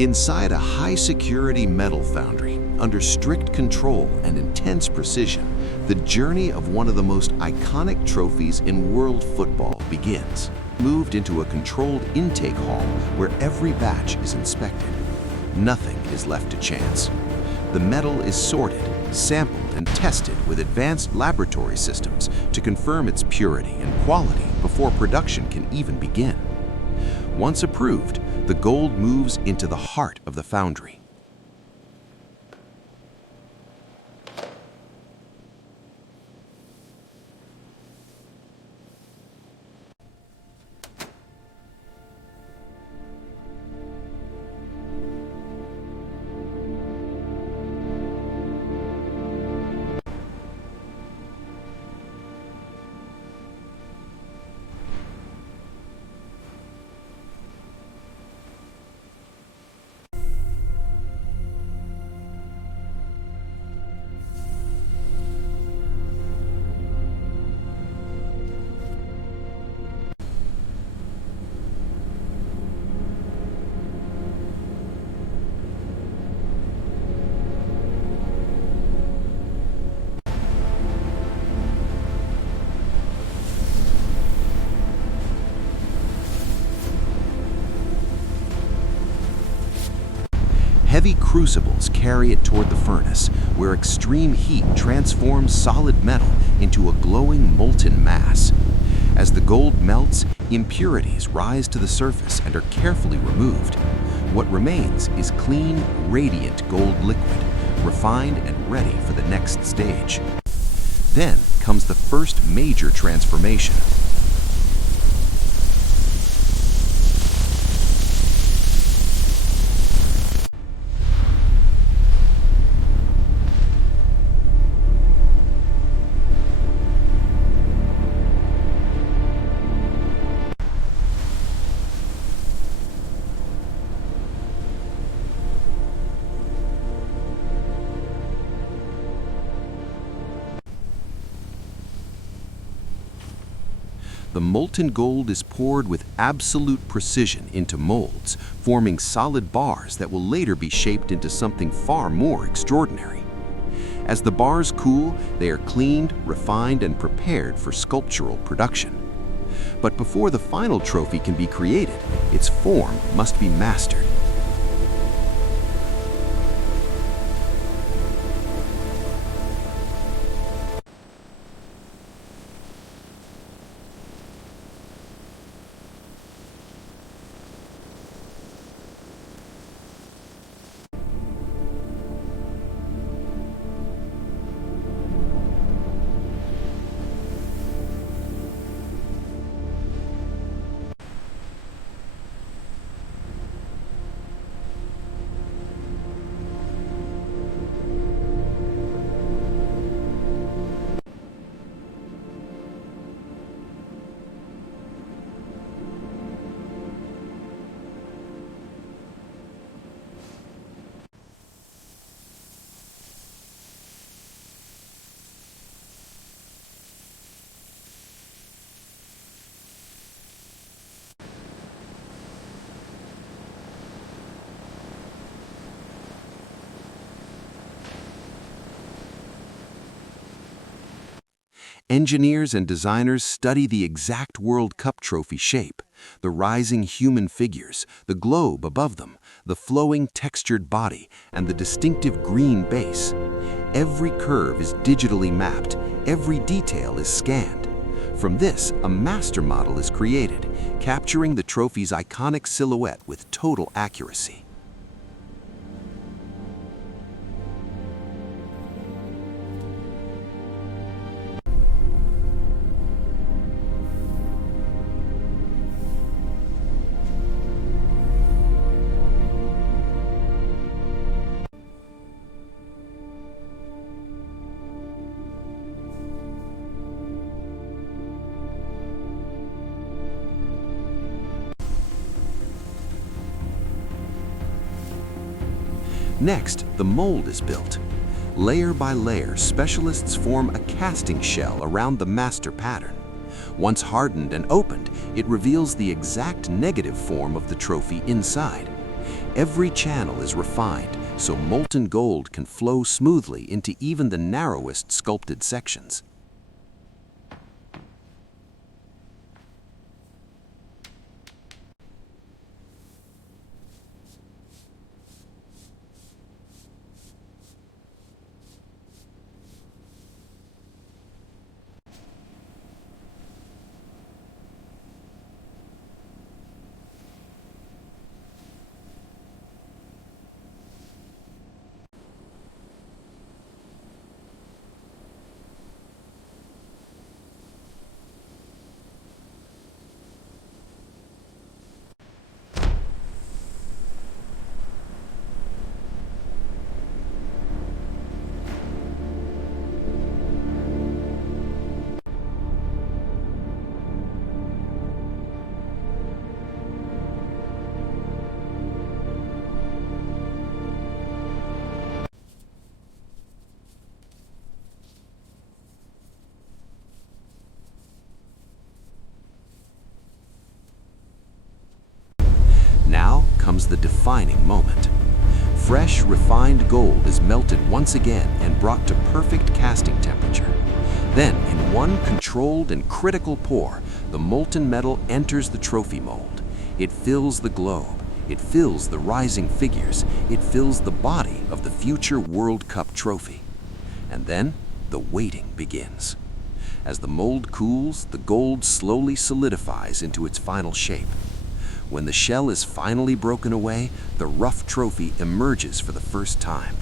Inside a high-security metal foundry, under strict control and intense precision, the journey of one of the most iconic trophies in world football begins. Moved into a controlled intake hall where every batch is inspected. Nothing is left to chance. The metal is sorted, sampled, and tested with advanced laboratory systems to confirm its purity and quality before production can even begin. Once approved, the gold moves into the heart of the foundry. Heavy crucibles carry it toward the furnace, where extreme heat transforms solid metal into a glowing molten mass. As the gold melts, impurities rise to the surface and are carefully removed. What remains is clean, radiant gold liquid, refined and ready for the next stage. Then comes the first major transformation. The molten gold is poured with absolute precision into molds, forming solid bars that will later be shaped into something far more extraordinary. As the bars cool, they are cleaned, refined, and prepared for sculptural production. But before the final trophy can be created, its form must be mastered. Engineers and designers study the exact World Cup trophy shape, the rising human figures, the globe above them, the flowing textured body, and the distinctive green base. Every curve is digitally mapped, every detail is scanned. From this, a master model is created, capturing the trophy's iconic silhouette with total accuracy. Next, the mold is built. Layer by layer, specialists form a casting shell around the master pattern. Once hardened and opened, it reveals the exact negative form of the trophy inside. Every channel is refined, so molten gold can flow smoothly into even the narrowest sculpted sections. Now comes the defining moment. Fresh, refined gold is melted once again and brought to perfect casting temperature. Then, in one controlled and critical pour, the molten metal enters the trophy mold. It fills the globe, it fills the rising figures, it fills the body of the future World Cup trophy. And then, the waiting begins. As the mold cools, the gold slowly solidifies into its final shape. When the shell is finally broken away, the rough trophy emerges for the first time.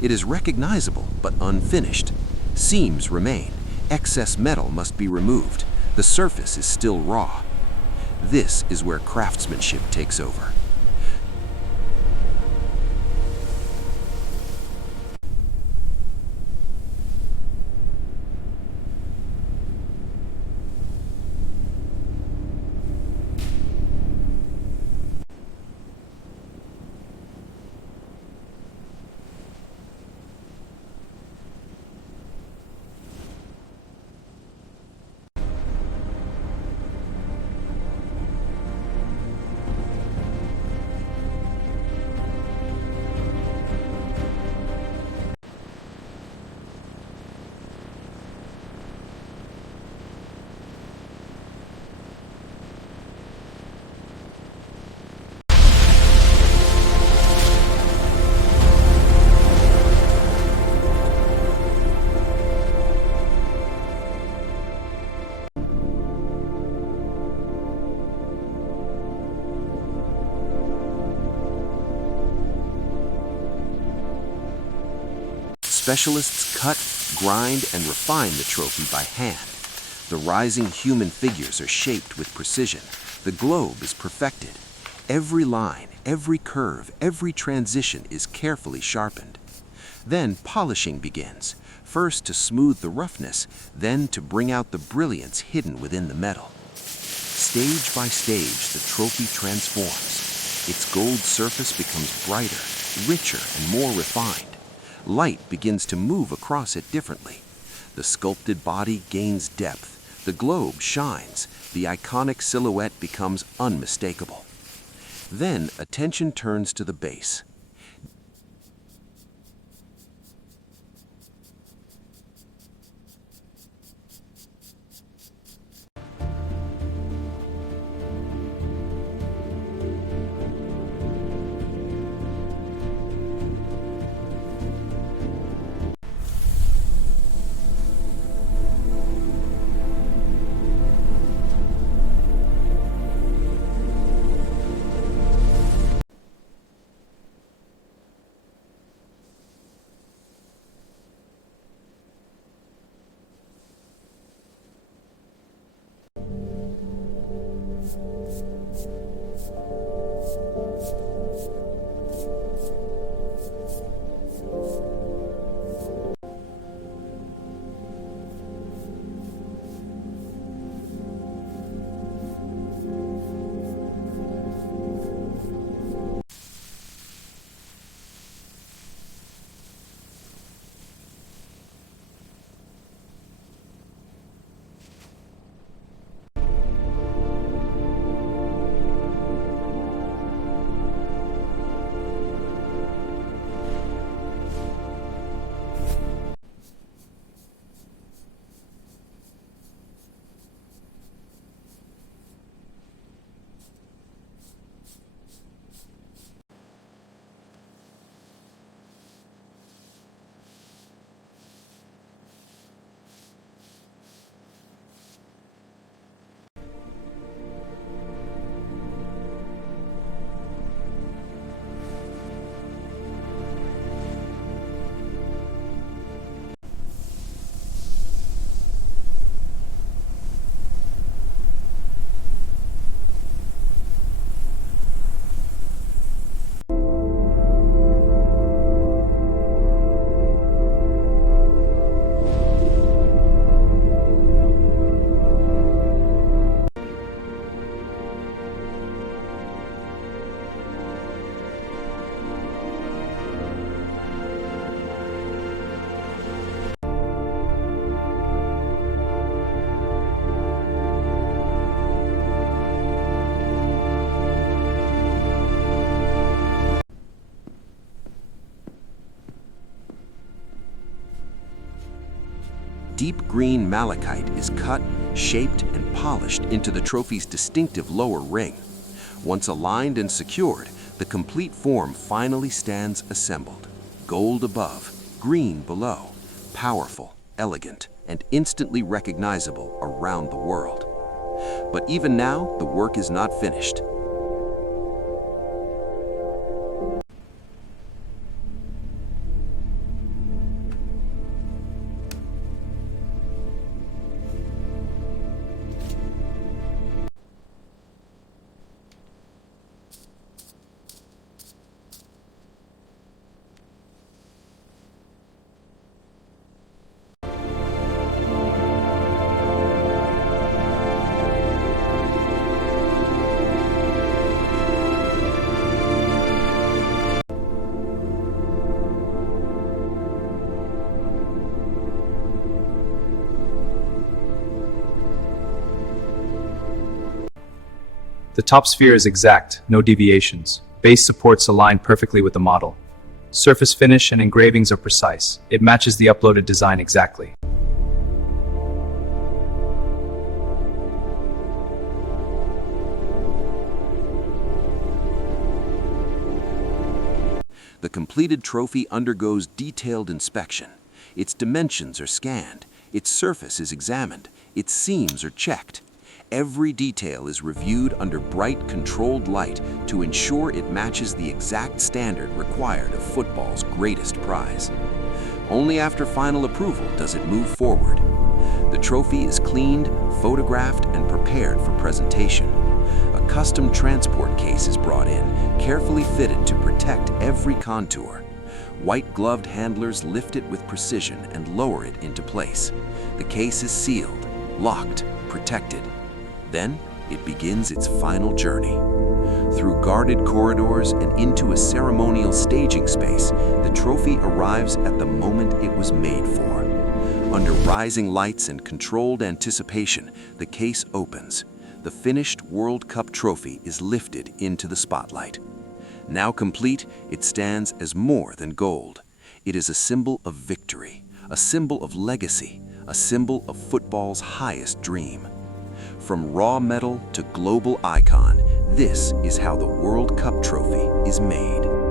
It is recognizable but unfinished. Seams remain. Excess metal must be removed. The surface is still raw. This is where craftsmanship takes over. Specialists cut, grind, and refine the trophy by hand. The rising human figures are shaped with precision. The globe is perfected. Every line, every curve, every transition is carefully sharpened. Then polishing begins, first to smooth the roughness, then to bring out the brilliance hidden within the metal. Stage by stage, the trophy transforms. Its gold surface becomes brighter, richer, and more refined. Light begins to move across it differently. The sculpted body gains depth. The globe shines. The iconic silhouette becomes unmistakable. Then attention turns to the base. Deep green malachite is cut, shaped, and polished into the trophy's distinctive lower ring. Once aligned and secured, the complete form finally stands assembled. Gold above, green below, powerful, elegant, and instantly recognizable around the world. But even now, the work is not finished. The top sphere is exact, no deviations. Base supports align perfectly with the model. Surface finish and engravings are precise. It matches the uploaded design exactly. The completed trophy undergoes detailed inspection. Its dimensions are scanned, its surface is examined, its seams are checked. Every detail is reviewed under bright, controlled light to ensure it matches the exact standard required of football's greatest prize. Only after final approval does it move forward. The trophy is cleaned, photographed, and prepared for presentation. A custom transport case is brought in, carefully fitted to protect every contour. White-gloved handlers lift it with precision and lower it into place. The case is sealed, locked, protected. Then, it begins its final journey. Through guarded corridors and into a ceremonial staging space, the trophy arrives at the moment it was made for. Under rising lights and controlled anticipation, the case opens. The finished World Cup trophy is lifted into the spotlight. Now complete, it stands as more than gold. It is a symbol of victory, a symbol of legacy, a symbol of football's highest dream. From raw metal to global icon, this is how the World Cup trophy is made.